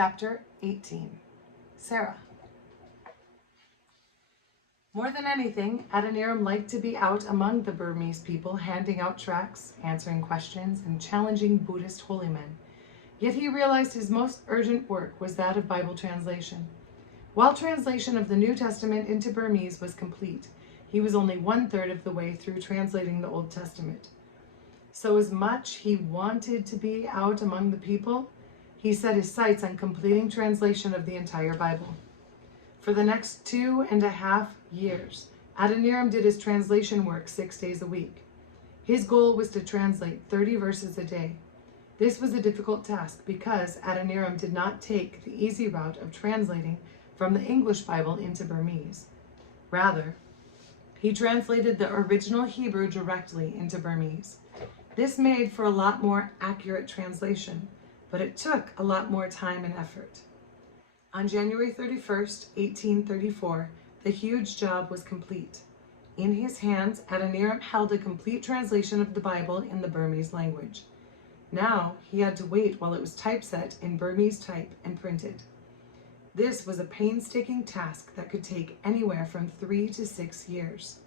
Chapter 18. Sarah. More than anything, Adoniram liked to be out among the Burmese people, handing out tracts, answering questions, and challenging Buddhist holy men. Yet he realized his most urgent work was that of Bible translation. While translation of the New Testament into Burmese was complete, he was only 1/3 of the way through translating the Old Testament. So as much he wanted to be out among the people, he set his sights on completing translation of the entire Bible. For the next 2.5 years, Adoniram did his translation work 6 days a week. His goal was to translate 30 verses a day. This was a difficult task because Adoniram did not take the easy route of translating from the English Bible into Burmese. Rather, he translated the original Hebrew directly into Burmese. This made for a lot more accurate translation, but it took a lot more time and effort. On January 31st, 1834, the huge job was complete. In his hands, Adoniram held a complete translation of the Bible in the Burmese language. Now he had to wait while it was typeset in Burmese type and printed. This was a painstaking task that could take anywhere from 3 to 6 years.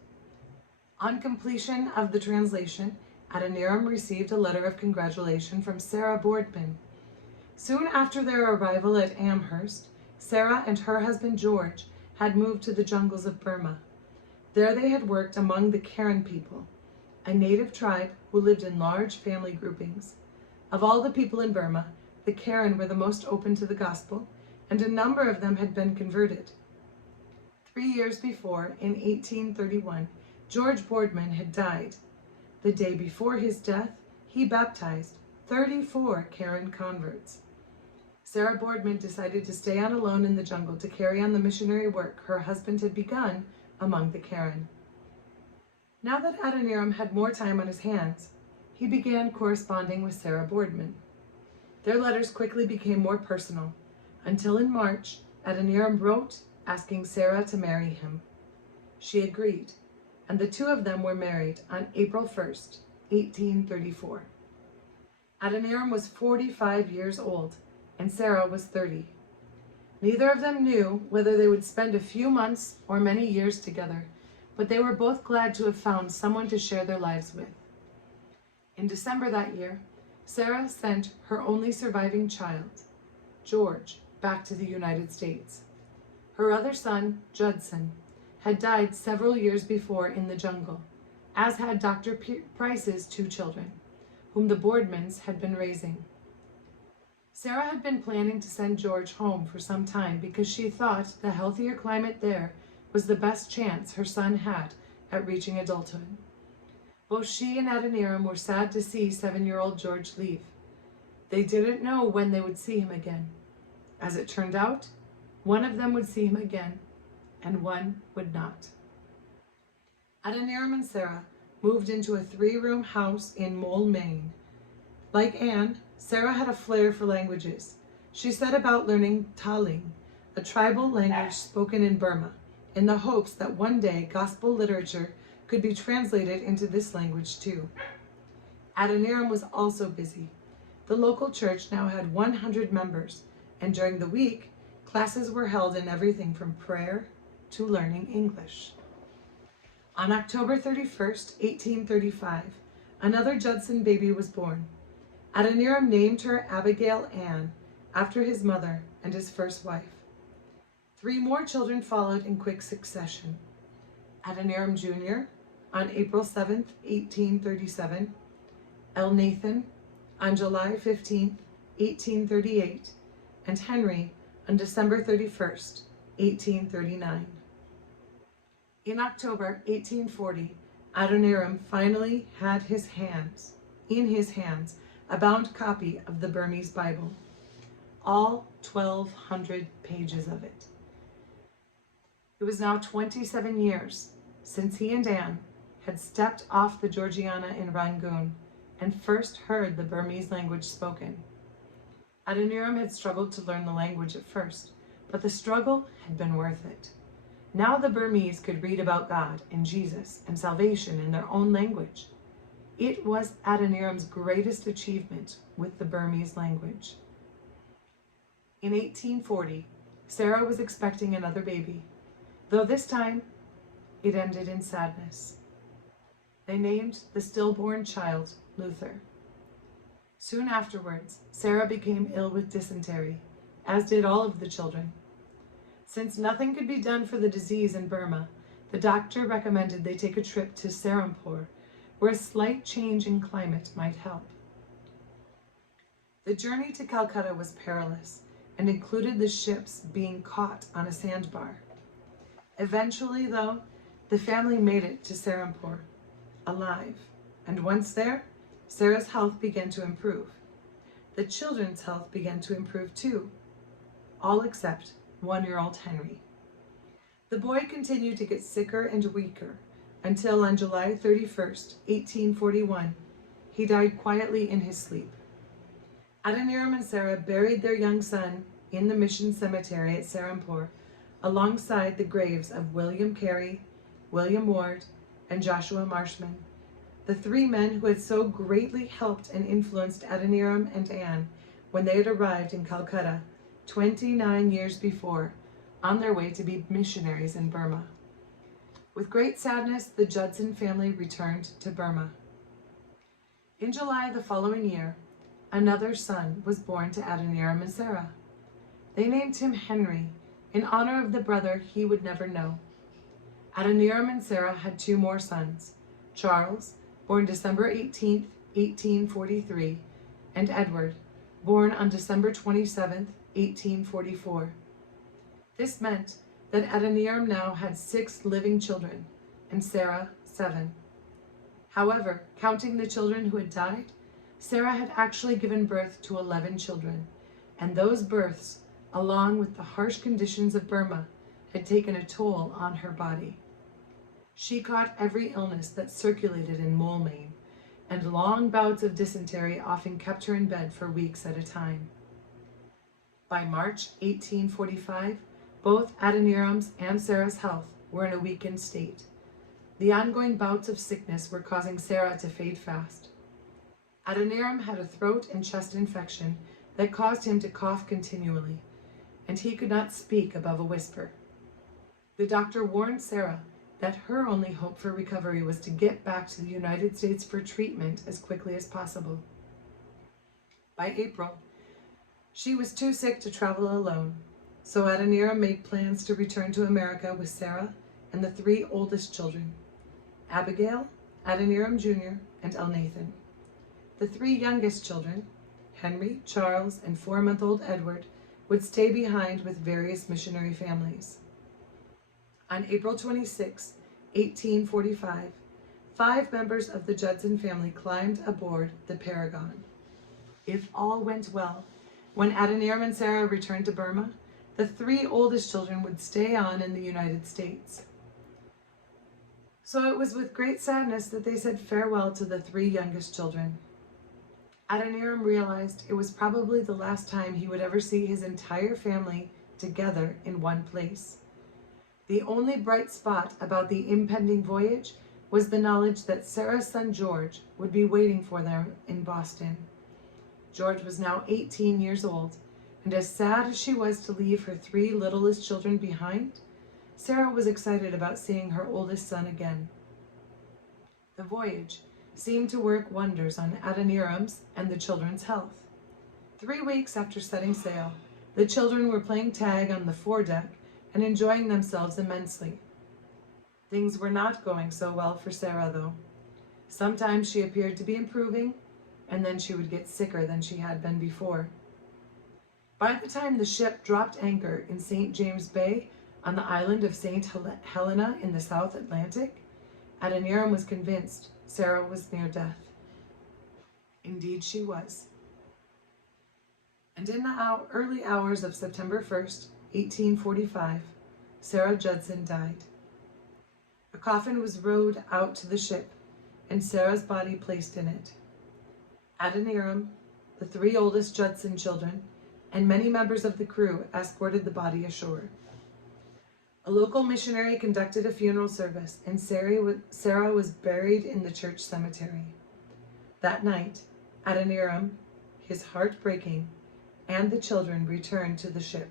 On completion of the translation, Adoniram received a letter of congratulation from Sarah Boardman. Soon after their arrival at Amherst, Sarah and her husband George had moved to the jungles of Burma. There they had worked among the Karen people, a native tribe who lived in large family groupings. Of all the people in Burma, the Karen were the most open to the gospel, and a number of them had been converted. 3 years before, in 1831, George Boardman had died. The day before his death, he baptized 34 Karen converts. Sarah Boardman decided to stay on alone in the jungle to carry on the missionary work her husband had begun among the Karen. Now that Adoniram had more time on his hands, he began corresponding with Sarah Boardman. Their letters quickly became more personal, until in March, Adoniram wrote asking Sarah to marry him. She agreed, and the two of them were married on April 1st, 1834. Adoniram was 45 years old, and Sarah was 30. Neither of them knew whether they would spend a few months or many years together, but they were both glad to have found someone to share their lives with. In December that year, Sarah sent her only surviving child, George, back to the United States. Her other son, Judson, had died several years before in the jungle, as had Dr. Price's 2 children, whom the Boardmans had been raising. Sarah had been planning to send George home for some time because she thought the healthier climate there was the best chance her son had at reaching adulthood. Both she and Adoniram were sad to see 7-year-old George leave. They didn't know when they would see him again. As it turned out, one of them would see him again, and one would not. Adoniram and Sarah moved into a 3-room house in Mole, Maine. Like Anne, Sarah had a flair for languages. She set about learning Taling, a tribal language spoken in Burma, in the hopes that one day gospel literature could be translated into this language too. Adoniram was also busy. The local church now had 100 members, and during the week, classes were held in everything from prayer to learning English. On October 31st, 1835, another Judson baby was born. Adoniram named her Abigail Ann, after his mother and his first wife. 3 more children followed in quick succession. Adoniram Jr. on April 7th, 1837, Elnathan on July 15th, 1838, and Henry on December 31st, 1839. In October 1840, Adoniram finally had in his hands a bound copy of the Burmese Bible, all 1,200 pages of it. It was now 27 years since he and Anne had stepped off the Georgiana in Rangoon and first heard the Burmese language spoken. Adoniram had struggled to learn the language at first, but the struggle had been worth it. Now the Burmese could read about God and Jesus and salvation in their own language. It was Adoniram's greatest achievement with the Burmese language. In 1840, Sarah was expecting another baby, though this time it ended in sadness. They named the stillborn child Luther. Soon afterwards, Sarah became ill with dysentery, as did all of the children. Since nothing could be done for the disease in Burma, the doctor recommended they take a trip to Serampore, where a slight change in climate might help. The journey to Calcutta was perilous and included the ships being caught on a sandbar. Eventually, though, the family made it to Serampore, alive, and once there, Sarah's health began to improve. The children's health began to improve too, all except 1-year-old Henry. The boy continued to get sicker and weaker until on July 31st, 1841, he died quietly in his sleep. Adoniram and Sarah buried their young son in the mission cemetery at Serampore alongside the graves of William Carey, William Ward, and Joshua Marshman, the 3 men who had so greatly helped and influenced Adoniram and Anne when they had arrived in Calcutta 29 years before, on their way to be missionaries in Burma. With great sadness, the Judson family returned to Burma. In July the following year, another son was born to Adoniram and Sarah. They named him Henry, in honor of the brother he would never know. Adoniram and Sarah had 2 more sons, Charles, born December 18th, 1843, and Edward, born on December 27th, 1844. This meant that Adoniram now had 6 living children, and Sarah 7. However, counting the children who had died, Sarah had actually given birth to 11 children, and those births, along with the harsh conditions of Burma, had taken a toll on her body. She caught every illness that circulated in Moulmein, and long bouts of dysentery often kept her in bed for weeks at a time. By March 1845, both Adoniram's and Sarah's health were in a weakened state. The ongoing bouts of sickness were causing Sarah to fade fast. Adoniram had a throat and chest infection that caused him to cough continually, and he could not speak above a whisper. The doctor warned Sarah that her only hope for recovery was to get back to the United States for treatment as quickly as possible. By April, she was too sick to travel alone, so Adoniram made plans to return to America with Sarah and the 3 oldest children, Abigail, Adoniram Jr., and Elnathan. The 3 youngest children, Henry, Charles, and 4-month-old Edward, would stay behind with various missionary families. On April 26, 1845, 5 members of the Judson family climbed aboard the Paragon. If all went well, when Adoniram and Sarah returned to Burma, the 3 oldest children would stay on in the United States. So it was with great sadness that they said farewell to the 3 youngest children. Adoniram realized it was probably the last time he would ever see his entire family together in one place. The only bright spot about the impending voyage was the knowledge that Sarah's son George would be waiting for them in Boston. George was now 18 years old, and as sad as she was to leave her 3 littlest children behind, Sarah was excited about seeing her oldest son again. The voyage seemed to work wonders on Adoniram's and the children's health. 3 weeks after setting sail, the children were playing tag on the foredeck and enjoying themselves immensely. Things were not going so well for Sarah, though. Sometimes she appeared to be improving, and then she would get sicker than she had been before. By the time the ship dropped anchor in St. James Bay on the island of St. Helena in the South Atlantic, Adoniram was convinced Sarah was near death. Indeed she was. And in the early hours of September 1st, 1845, Sarah Judson died. A coffin was rowed out to the ship, and Sarah's body placed in it. Adoniram, the 3 oldest Judson children, and many members of the crew escorted the body ashore. A local missionary conducted a funeral service, and Sarah was buried in the church cemetery. That night, Adoniram, his heart breaking, and the children returned to the ship,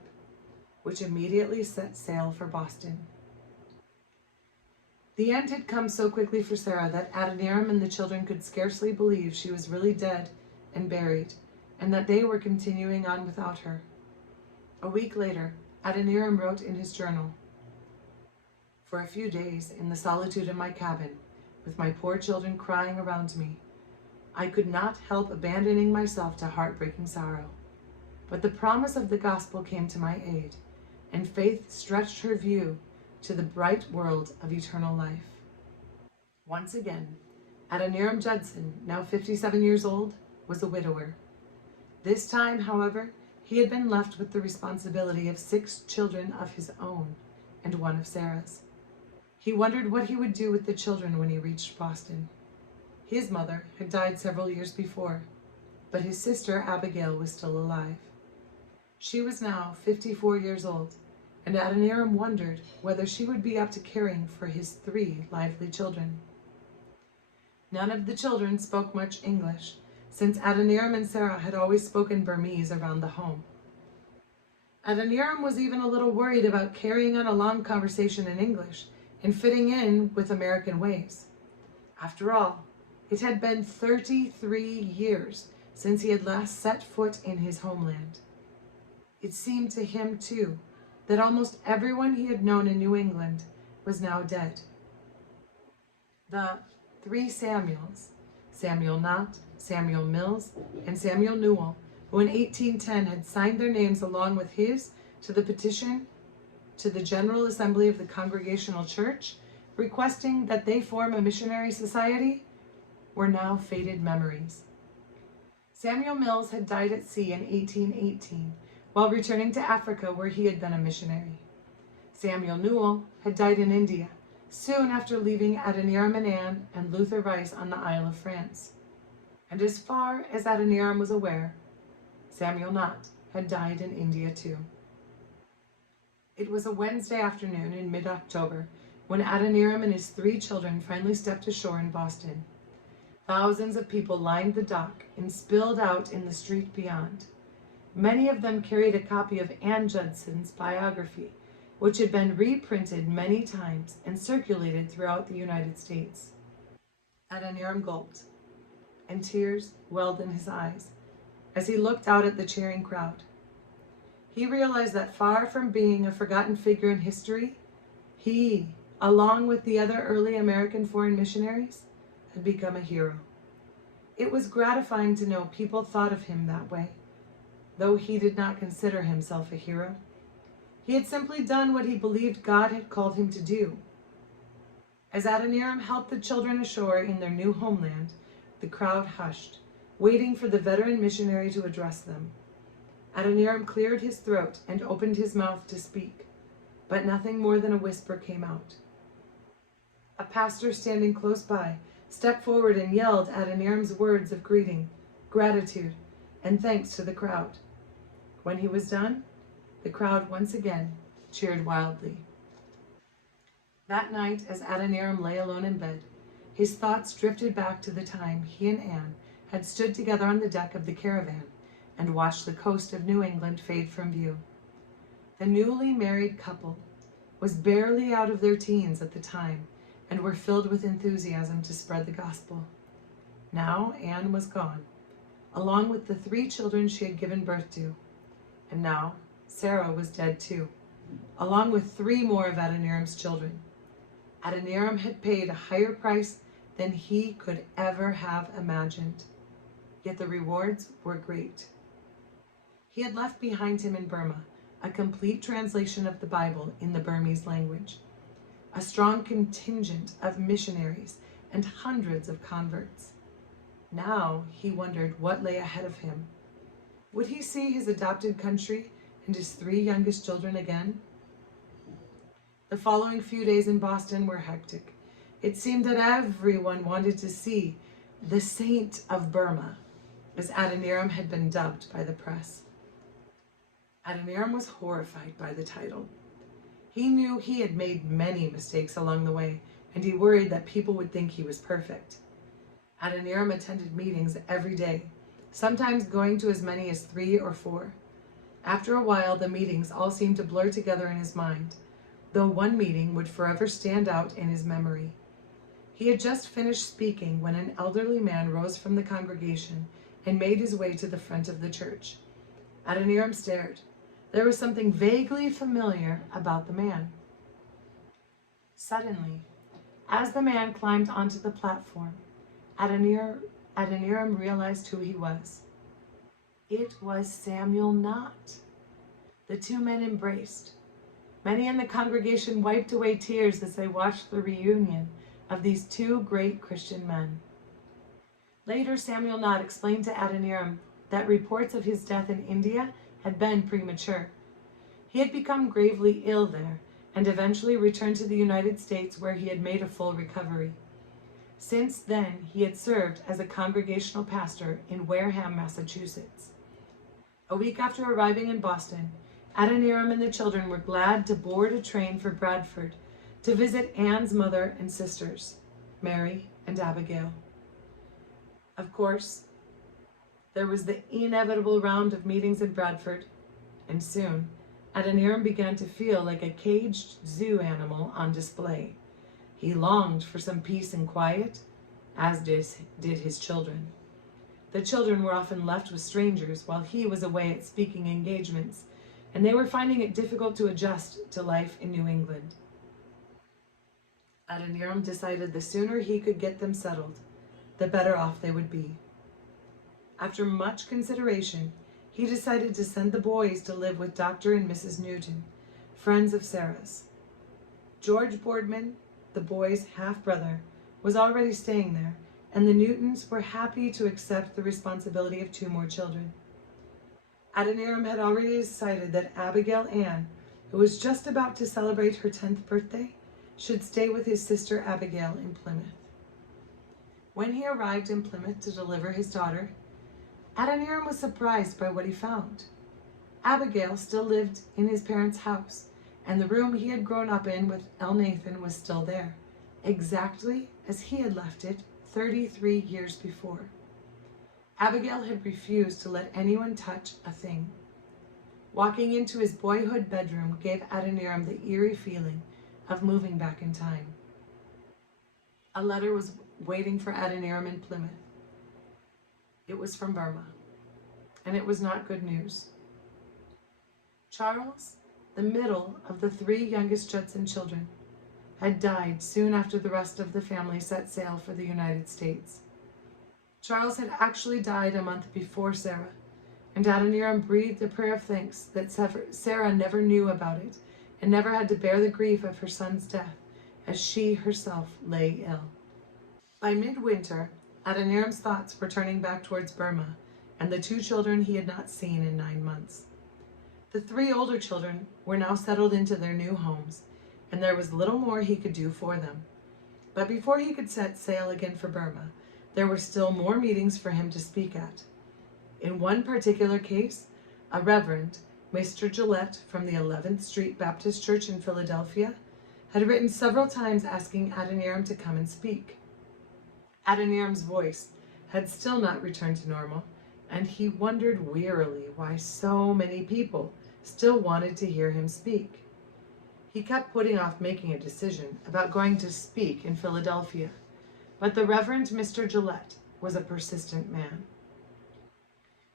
which immediately set sail for Boston. The end had come so quickly for Sarah that Adoniram and the children could scarcely believe she was really dead and buried, and that they were continuing on without her. A week later, Adoniram wrote in his journal, "For a few days, in the solitude of my cabin, with my poor children crying around me, I could not help abandoning myself to heartbreaking sorrow. But the promise of the gospel came to my aid, and faith stretched her view to the bright world of eternal life." Once again, Adoniram Judson, now 57 years old, was a widower. This time, however, he had been left with the responsibility of 6 children of his own and 1 of Sarah's. He wondered what he would do with the children when he reached Boston. His mother had died several years before, but his sister Abigail was still alive. She was now 54 years old, and Adoniram wondered whether she would be up to caring for his 3 lively children. None of the children spoke much English, since Adoniram and Sarah had always spoken Burmese around the home. Adoniram was even a little worried about carrying on a long conversation in English and fitting in with American ways. After all, it had been 33 years since he had last set foot in his homeland. It seemed to him, too, that almost everyone he had known in New England was now dead. The 3 Samuels, Samuel Knott, Samuel Mills, and Samuel Newell, who in 1810 had signed their names along with his to the petition to the General Assembly of the Congregational Church, requesting that they form a missionary society, were now faded memories. Samuel Mills had died at sea in 1818, while returning to Africa where he had been a missionary. Samuel Newell had died in India, soon after leaving Adoniram and Anne and Luther Rice on the Isle of France. And as far as Adoniram was aware, Samuel Knott had died in India too. It was a Wednesday afternoon in mid-October when Adoniram and his 3 children finally stepped ashore in Boston. Thousands of people lined the dock and spilled out in the street beyond. Many of them carried a copy of Anne Judson's biography, which had been reprinted many times and circulated throughout the United States. Adoniram gulped, and tears welled in his eyes as he looked out at the cheering crowd. He realized that far from being a forgotten figure in history, he, along with the other early American foreign missionaries, had become a hero. It was gratifying to know people thought of him that way, though he did not consider himself a hero. He had simply done what he believed God had called him to do. As Adoniram helped the children ashore in their new homeland, the crowd hushed, waiting for the veteran missionary to address them. Adoniram cleared his throat and opened his mouth to speak, but nothing more than a whisper came out. A pastor standing close by stepped forward and yelled Adoniram's words of greeting, gratitude, and thanks to the crowd. When he was done, the crowd once again cheered wildly. That night, as Adoniram lay alone in bed, his thoughts drifted back to the time he and Anne had stood together on the deck of the caravan and watched the coast of New England fade from view. The newly married couple was barely out of their teens at the time and were filled with enthusiasm to spread the gospel. Now Anne was gone, along with the 3 children she had given birth to, and now Sarah was dead too, along with 3 more of Adoniram's children. Adoniram had paid a higher price than he could ever have imagined, yet the rewards were great. He had left behind him in Burma a complete translation of the Bible in the Burmese language, a strong contingent of missionaries, and hundreds of converts. Now he wondered what lay ahead of him. Would he see his adopted country and his 3 youngest children again? The following few days in Boston were hectic. It seemed that everyone wanted to see the Saint of Burma, as Adoniram had been dubbed by the press. Adoniram was horrified by the title. He knew he had made many mistakes along the way, and he worried that people would think he was perfect. Adoniram attended meetings every day, sometimes going to as many as 3 or 4, After a while, the meetings all seemed to blur together in his mind, though one meeting would forever stand out in his memory. He had just finished speaking when an elderly man rose from the congregation and made his way to the front of the church. Adoniram stared. There was something vaguely familiar about the man. Suddenly, as the man climbed onto the platform, Adoniram realized who he was. It was Samuel Nott. The two men embraced. Many in the congregation wiped away tears as they watched the reunion of these two great Christian men. Later, Samuel Nott explained to Adoniram that reports of his death in India had been premature. He had become gravely ill there and eventually returned to the United States, where he had made a full recovery. Since then, he had served as a congregational pastor in Wareham, Massachusetts. A week after arriving in Boston, Adoniram and the children were glad to board a train for Bradford to visit Anne's mother and sisters, Mary and Abigail. Of course, there was the inevitable round of meetings in Bradford, and soon Adoniram began to feel like a caged zoo animal on display. He longed for some peace and quiet, as did his children. The children were often left with strangers while he was away at speaking engagements, and they were finding it difficult to adjust to life in New England. Adoniram decided the sooner he could get them settled, the better off they would be. After much consideration, he decided to send the boys to live with Dr. and Mrs. Newton, friends of Sarah's. George Boardman, the boys' half-brother, was already staying there, and the Newtons were happy to accept the responsibility of two more children. Adoniram had already decided that Abigail Ann, who was just about to celebrate her 10th birthday, should stay with his sister Abigail in Plymouth. When he arrived in Plymouth to deliver his daughter, Adoniram was surprised by what he found. Abigail still lived in his parents' house, and the room he had grown up in with Elnathan was still there, exactly as he had left it 33 years before. Abigail had refused to let anyone touch a thing. Walking into his boyhood bedroom gave Adoniram the eerie feeling of moving back in time. A letter was waiting for Adoniram in Plymouth. It was from Burma, and it was not good news. Charles, the middle of the three youngest Judson children, had died soon after the rest of the family set sail for the United States. Charles had actually died a month before Sarah, and Adoniram breathed a prayer of thanks that Sarah never knew about it and never had to bear the grief of her son's death as she herself lay ill. By midwinter, Adoniram's thoughts were turning back towards Burma and the two children he had not seen in 9 months. The three older children were now settled into their new homes, and there was little more he could do for them. But before he could set sail again for Burma, there were still more meetings for him to speak at. In one particular case, a Reverend, Mr. Gillette from the 11th Street Baptist Church in Philadelphia, had written several times asking Adoniram to come and speak. Adoniram's voice had still not returned to normal, and he wondered wearily why so many people still wanted to hear him speak. He kept putting off making a decision about going to speak in Philadelphia, but the Reverend Mr. Gillette was a persistent man.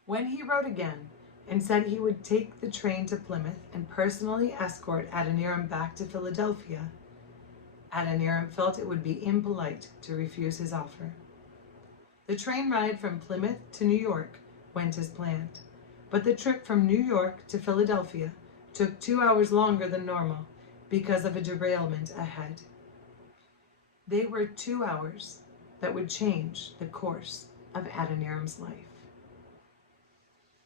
When he wrote again and said he would take the train to Plymouth and personally escort Adoniram back to Philadelphia, Adoniram felt it would be impolite to refuse his offer. The train ride from Plymouth to New York went as planned, but the trip from New York to Philadelphia took 2 hours longer than normal because of a derailment ahead. They were 2 hours that would change the course of Adoniram's life.